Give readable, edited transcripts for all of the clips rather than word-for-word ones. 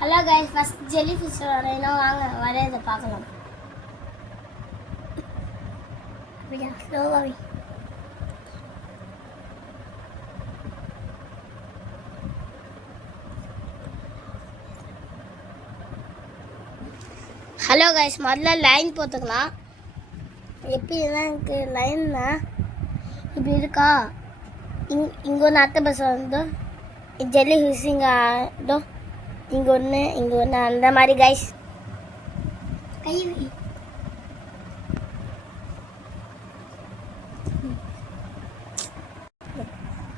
Hello guys, first jelly fish வரையணும். வாங்க வரையதை பார்க்கலாம். அப்படியா ஸ்லோவாகவே. ஹலோ கைஸ், முதல்ல லைன் போட்டுக்கலாம். எப்படின்னா எனக்கு லைன்னா இப்படி இருக்கா. இங்கே ஒன்று அட்டை பஸ் வந்து ஜெல்லி ஃபிஷ் இங்கே இங்கே ஒன்று அந்த மாதிரி கைஸ். கை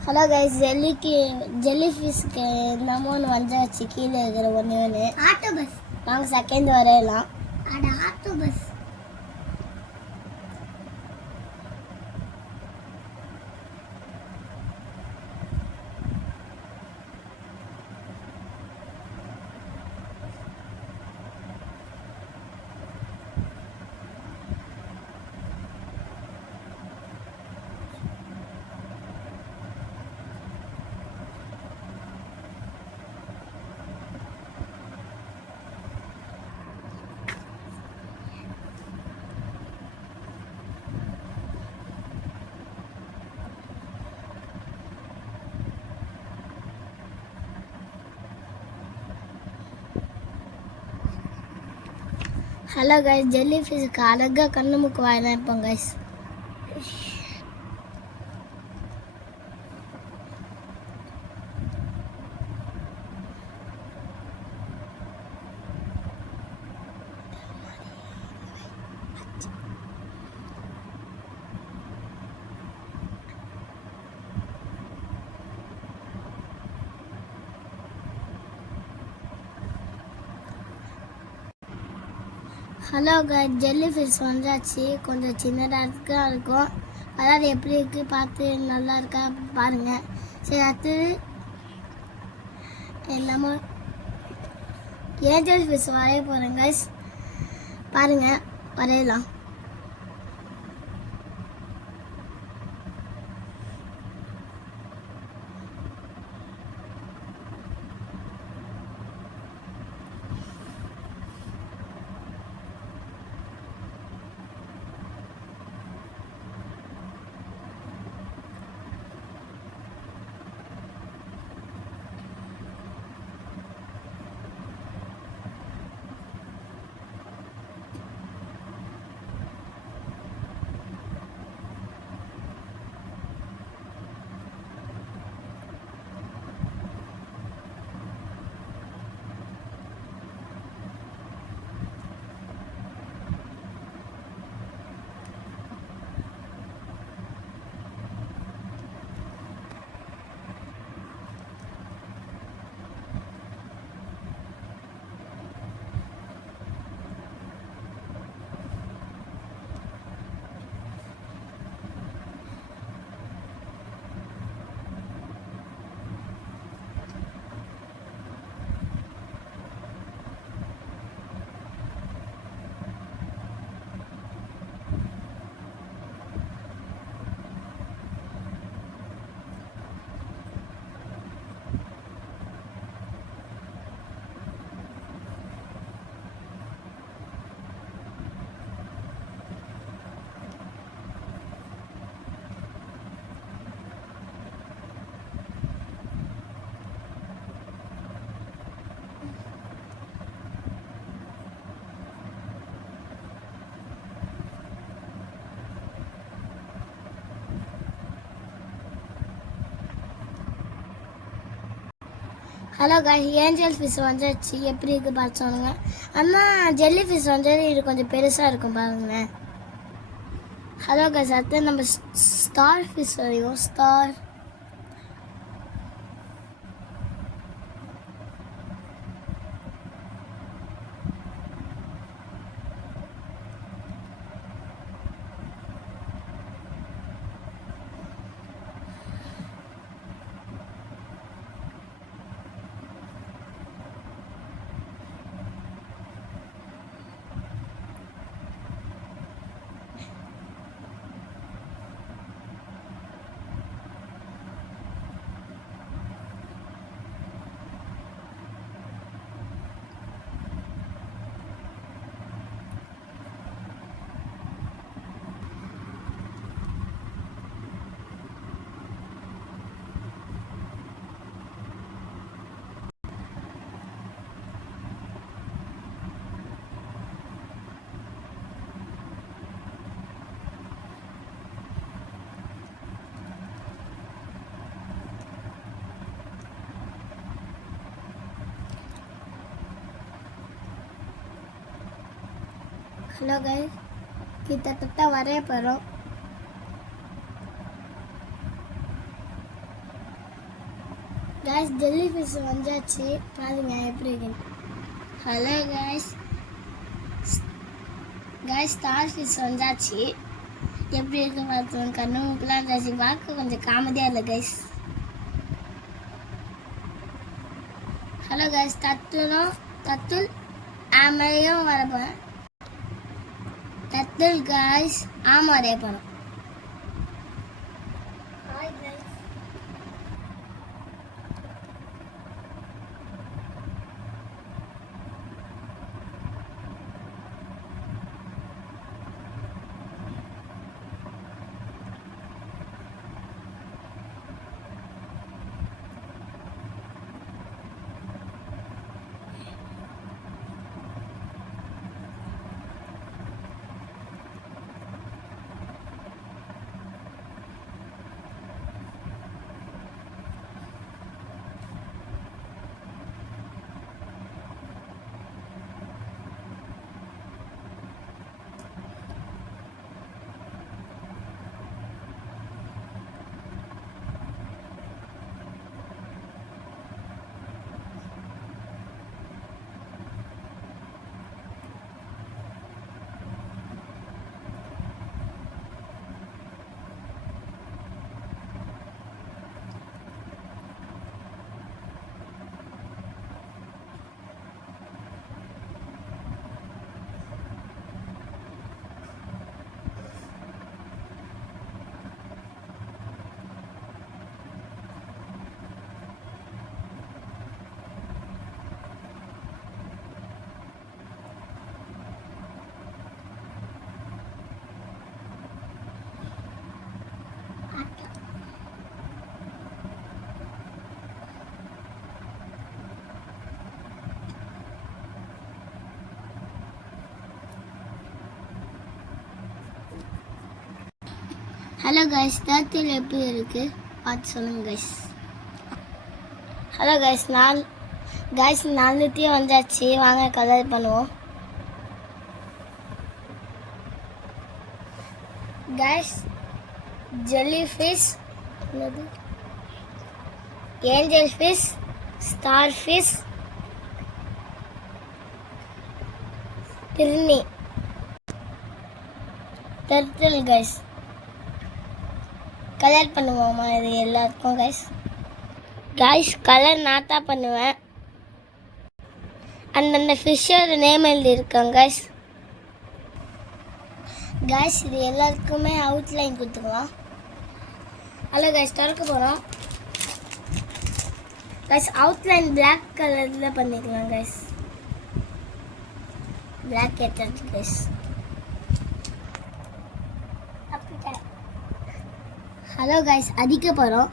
ஹலோ கைஸ், ஜெல்லி ஃபிஷ்க்கு நம்ம ஒன்று வந்தாச்சு. கீழே இருக்கிற ஒன்று ஆட்டோ பஸ். நாங்கள் செகண்ட் வரையலாம். Auto bus. Hello guys, jelly ஃபிஷ்க்கு அழகாக கண்ணு மூக்கு வாயெல்லாம் இருப்போம் guys. Hello guys, jelly fish வந்தாச்சு. கொஞ்சம் சின்னதாக இருக்கும். அதாவது எப்படி இருக்குது பார்த்து நல்லா இருக்கா பாருங்கள். சரி, அடுத்தது நம்ம ஏஞ்சல் ஃபிஷ் வரைய போகிறேன் கைஸ். பாருங்கள், வரையலாம். ஹலோ கைஸ், ஏஞ்சல் ஃபிஷ் வந்துச்சு. எப்படி இருக்குது பார்த்து சொல்லுங்க. ஆனால் ஜெல்லி ஃபிஷ் வந்தது இது கொஞ்சம் பெருசாக இருக்கும் பாருங்களேன். ஹலோ கைஸ், அடுத்து நம்ம ஸ்டார் ஃபிஷ் வரையும். ஸ்டார் ஹலோ கைஸ், கிட்டத்தட்ட வரைய போகிறோம். கைஸ், ஜெல்லி ஃபிஷ் வந்தாச்சு, பாருங்க எப்படி இருக்குன்னு. ஹலோ கைஸ், ஸ்டார் ஃபிஷ் வந்தாச்சு, எப்படி இருக்கு பார்த்தோம். கண்ணு மூக்கெல்லாம் இருந்தாச்சு, பார்க்க கொஞ்சம் காமெடியாக இல்லை கைஸ். ஹலோ கைஸ், தத்துள் ஆமையும் வரப்போகிறேன். தத்துள் கைஸ் ஆமாம் வரைய போகிறோம். ஹலோ கைஸ், தத்துள் எப்படி இருக்கு பார்த்து சொல்லுங்க கைஸ். ஹலோ கைஸ், நாலுத்தையும் வந்தாச்சு, வாங்க கலர் பண்ணுவோம். Guys, jelly fish, angel fish, star fish, பிர்னி, டர்ட்டில் கைஸ். கலர் பண்ணுவோமா இது எல்லாருக்கும் கைஸ்? கலர் நான் தான் பண்ணுவேன். அந்தந்த ஃபிஷ்ஷோட நேம் எழுதியிருக்காங்க கைஸ். இது எல்லாருக்குமே அவுட்லைன் கொடுத்துக்கலாம். ஹலோ கைஸ், திறக்க போகிறோம் கைஸ். அவுட்லைன் பிளாக் கலரில் பண்ணிக்கலாம் கைஸ். பிளாக் எடுத்து கைஸ். ஹலோ கைஸ், அடிக்க போகிறோம்.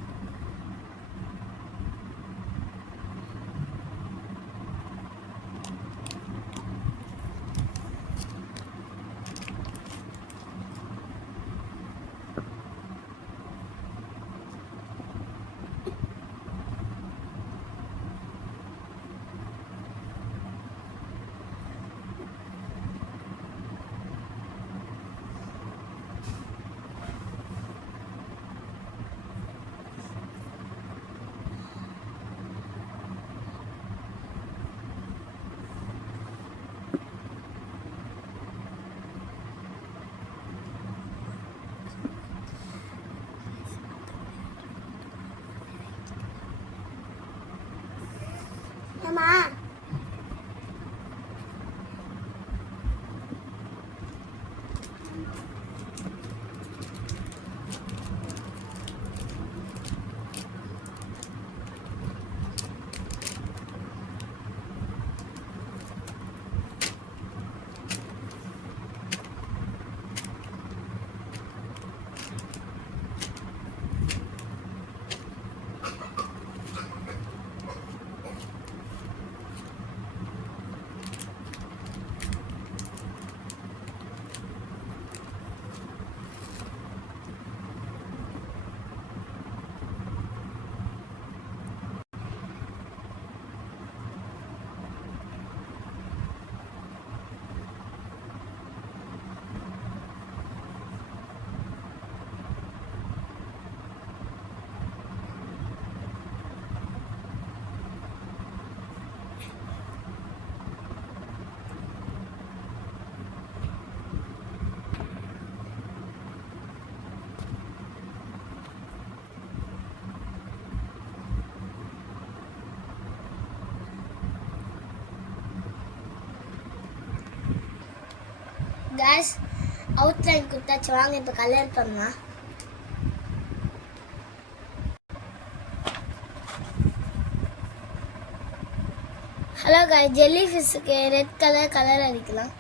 அம்மா, கேஸ் அவுட்லைன் கொடுத்தாச்சு, வாங்க இப்போ கலர் பண்ணலாம். ஹலோ காய், ஜெல்லி ஃபிஷ்ஷுக்கு ரெட் கலர் அடிக்கலாம்.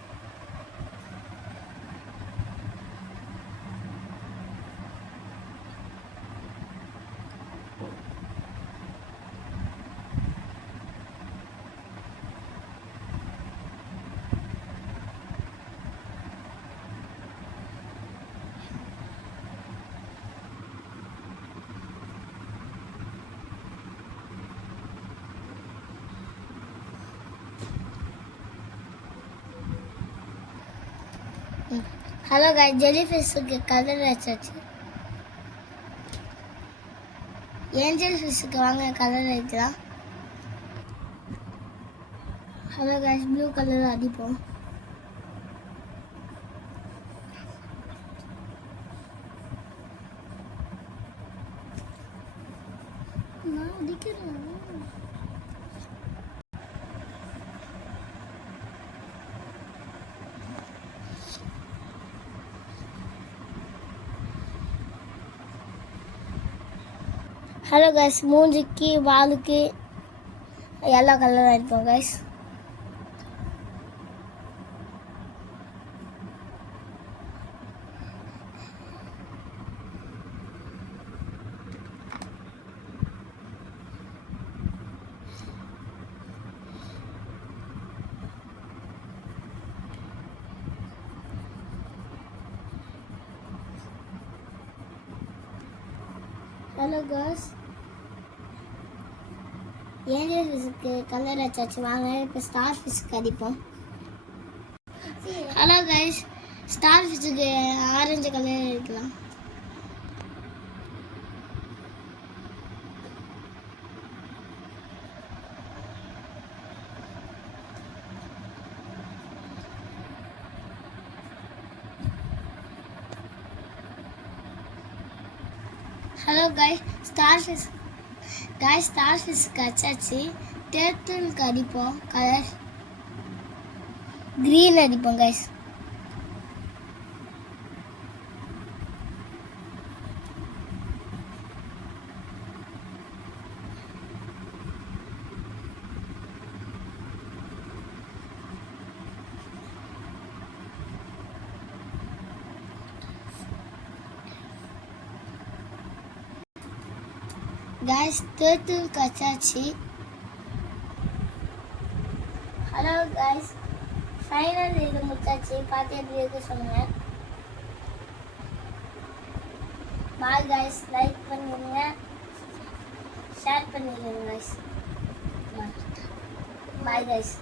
ஹலோ காய், ஜெல்லி ஃபிஷ்ஷுக்கு கலர் அடிச்சாச்சு. ஏஞ்சல் ஃபிஷ்ஷுக்கு வாங்க கலர் அடிக்கலாம். ஹலோ காய்ஸ், ப்ளூ கலர் அடிப்போம். நான் அடிக்கிறேன். ஹலோ கைஸ், மூஞ்சிக்கு வாலுக்கு எல்லோ கலர் அடிப்போம் கைஸ். ஹலோ கைஸ், ஏஞ்சல் ஃபிஷ்ஷுக்கு கலர் அடிச்சாச்சு, வாங்க இப்போ ஸ்டார் ஃபிஷ்ஷுக்கு அடிப்போம். ஹலோ கைஸ், ஸ்டார் ஃபிஷ்ஷுக்கு ஆரஞ்சு கலர் அடிக்கலாம். ஹலோ கைஸ், ஸ்டார் ஃபிஷ்ஷுக்கு அடிச்சாச்சு. டேர்ட்டிலுக்கு அடிப்போம், கலர் க்ரீன் அடிப்போம் கைஸ். கைஸ், டேர்ட்டிலுக்கு அடிச்சாச்சு. ஹலோ கைஸ், ஃபைனல் இது முடிச்சாச்சு. பார்த்து எப்படி இருக்கு சொல்லுங்க. பாய் கைஸ், லைக் பண்ணிடுங்க, ஷேர் பண்ணிடுங்க கைஸ். Bye guys.